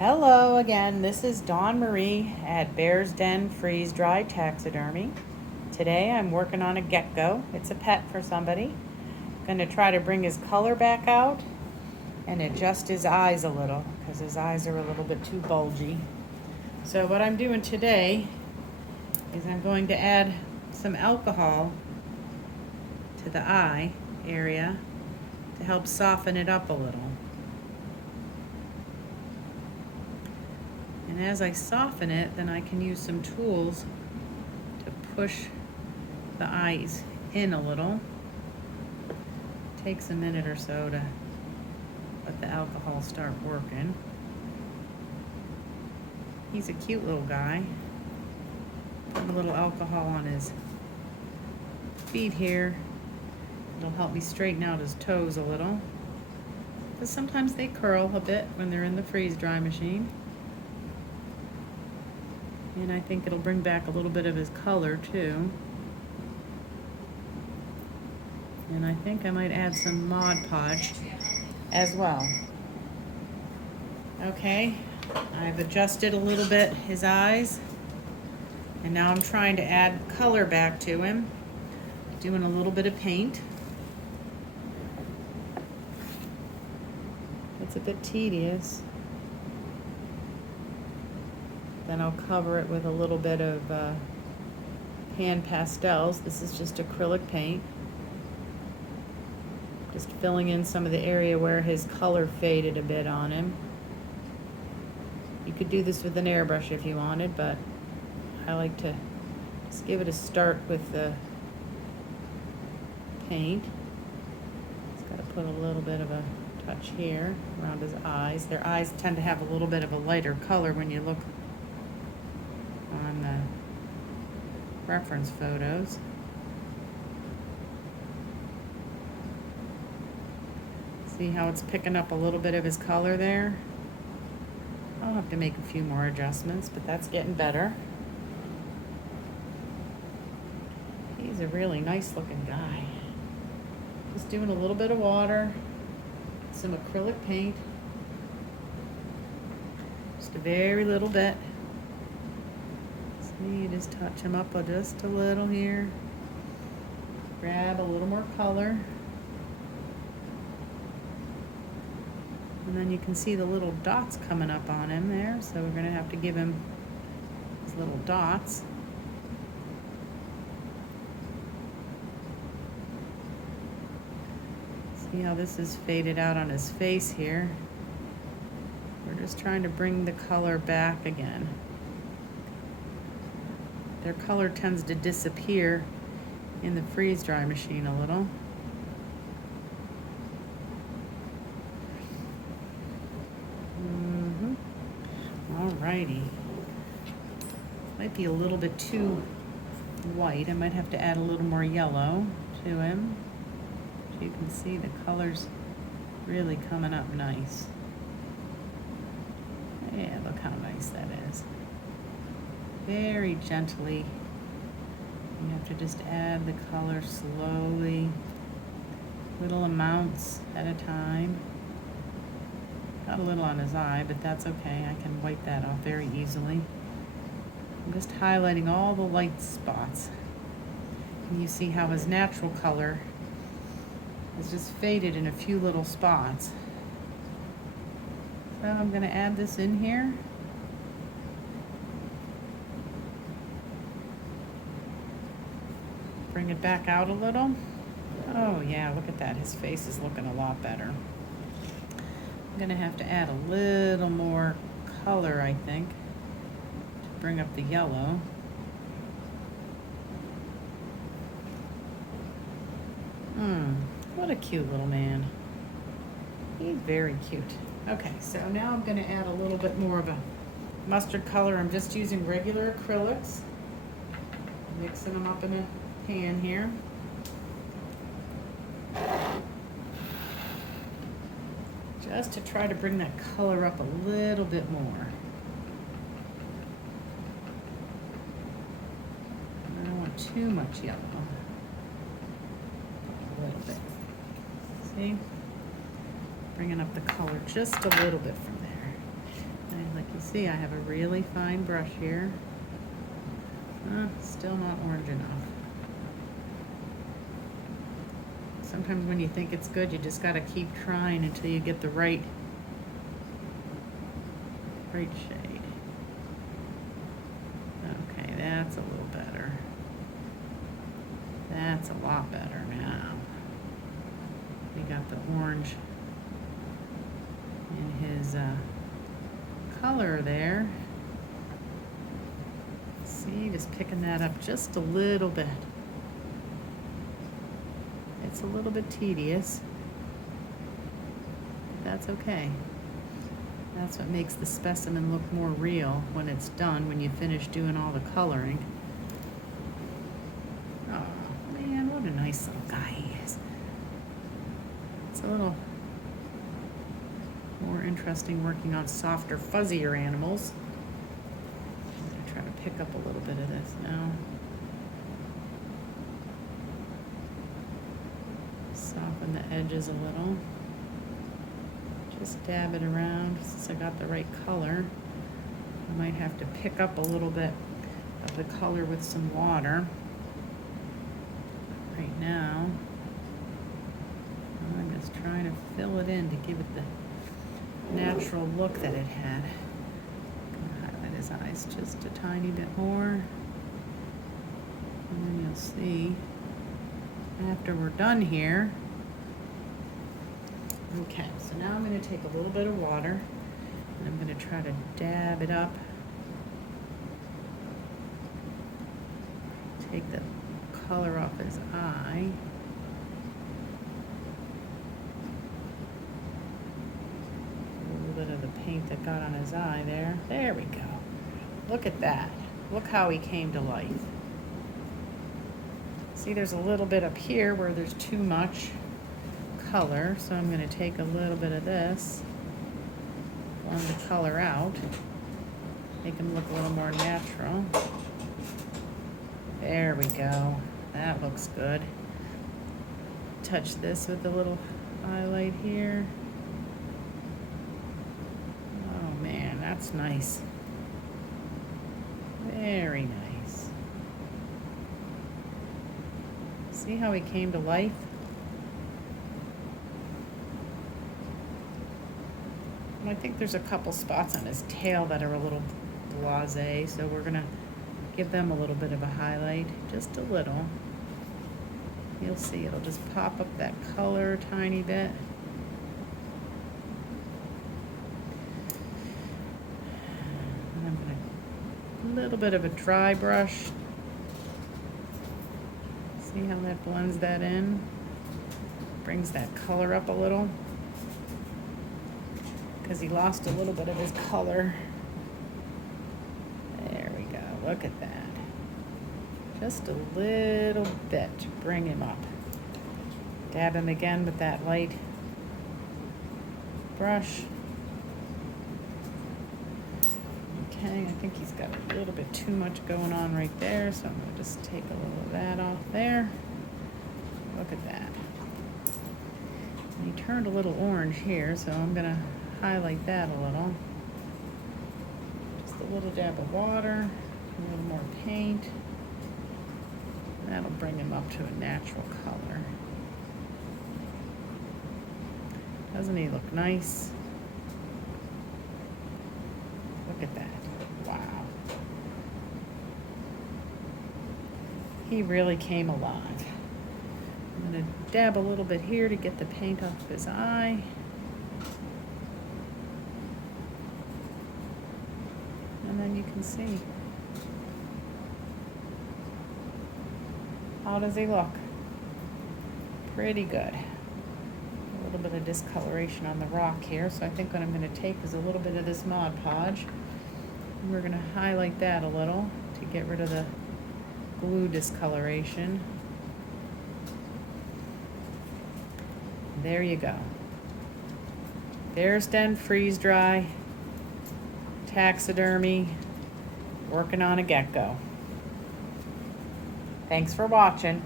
Hello again, this is Dawn Marie at Bear's Den Freeze Dry Taxidermy. Today I'm working on a gecko. It's a pet for somebody. I'm going to try to bring his color back out and adjust his eyes a little because his eyes are a little bit too bulgy. So what I'm doing today is I'm going to add some alcohol to the eye area to help soften it up a little. And as I soften it, then I can use some tools to push the eyes in a little. It takes a minute or so to let the alcohol start working. He's a cute little guy. Put a little alcohol on his feet here. It'll help me straighten out his toes a little, because sometimes they curl a bit when they're in the freeze dry machine. And I think it'll bring back a little bit of his color too. And I think I might add some Mod Podge as well. Okay, I've adjusted a little bit his eyes. And now I'm trying to add color back to him. Doing a little bit of paint. It's a bit tedious. Then I'll cover it with a little bit of hand pastels. This is just acrylic paint. Just filling in some of the area where his color faded a bit on him. You could do this with an airbrush if you wanted, but I like to just give it a start with the paint. Just got to put a little bit of a touch here around his eyes. Their eyes tend to have a little bit of a lighter color when you look on the reference photos. See how it's picking up a little bit of his color there? I'll have to make a few more adjustments, but that's getting better. He's a really nice looking guy. Just doing a little bit of water, some acrylic paint, just a very little bit. You just touch him up just a little here. Grab a little more color. And then you can see the little dots coming up on him there. So we're going to have to give him his little dots. See how this is faded out on his face here? We're just trying to bring the color back again. Their color tends to disappear in the freeze dry machine a little. Alrighty. Might be a little bit too white. I might have to add a little more yellow to him. So you can see the color's really coming up nice. Yeah, look how nice that is. Very gently. You have to just add the color slowly, little amounts at a time. Got a little on his eye, but that's okay. I can wipe that off very easily. I'm just highlighting all the light spots. And you see how his natural color is just faded in a few little spots. So I'm going to add this in here. Bring it back out a little. Oh yeah, look at that. His face is looking a lot better. I'm gonna have to add a little more color, I think, to bring up the yellow. What a cute little man. He's very cute. Okay, so now I'm gonna add a little bit more of a mustard color. I'm just using regular acrylics. Mixing them up in a pan here. Just to try to bring that color up a little bit more. I don't want too much yellow. A little bit. See? Bringing up the color just a little bit from there. I see I have a really fine brush here. Still not orange enough. Sometimes when you think it's good, you just gotta keep trying until you get the right shade. Okay, that's a little better. That's a lot better now. We got the orange in his color there. See, just picking that up just a little bit. It's a little bit tedious, but that's okay. That's what makes the specimen look more real when it's done, when you finish doing all the coloring. Oh man, what a nice little guy he is. It's a little more interesting working on softer, fuzzier animals. I'm gonna try to pick up a little bit of this now. Soften the edges a little. Just dab it around since I got the right color. I might have to pick up a little bit of the color with some water. Right now, I'm just trying to fill it in to give it the natural look that it had. I'm gonna highlight his eyes just a tiny bit more. And then you'll see after we're done here. Okay, so now I'm going to take a little bit of water and I'm going to try to dab it up. Take the color off his eye. A little bit of the paint that got on his eye there. There we go. Look at that. Look how he came to life. See, there's a little bit up here where there's too much color, so I'm going to take a little bit of this, blend the color out, make him look a little more natural. There we go. That looks good. Touch this with a little highlight here. Oh man, that's nice. Very nice. See how he came to life? I think there's a couple spots on his tail that are a little blasé, so we're gonna give them a little bit of a highlight, just a little. You'll see it'll just pop up that color a tiny bit. And I'm gonna, a little bit of a dry brush. See how that blends that in? Brings that color up a little. Because he lost a little bit of his color. There we go, look at that. Just a little bit to bring him up. Dab him again with that light brush. Okay, I think he's got a little bit too much going on right there, so I'm gonna just take a little of that off there. Look at that. And he turned a little orange here, so I'm gonna highlight that a little. Just a little dab of water, a little more paint. That'll bring him up to a natural color. Doesn't he look nice? Look at that. Wow. He really came alive. I'm going to dab a little bit here to get the paint off his eye. And then you can see. How does he look? Pretty good. A little bit of discoloration on the rock here, so I think what I'm going to take is a little bit of this Mod Podge. And we're going to highlight that a little to get rid of the glue discoloration. There you go. There's Den Freeze Dry Taxidermy working on a gecko. Thanks for watching.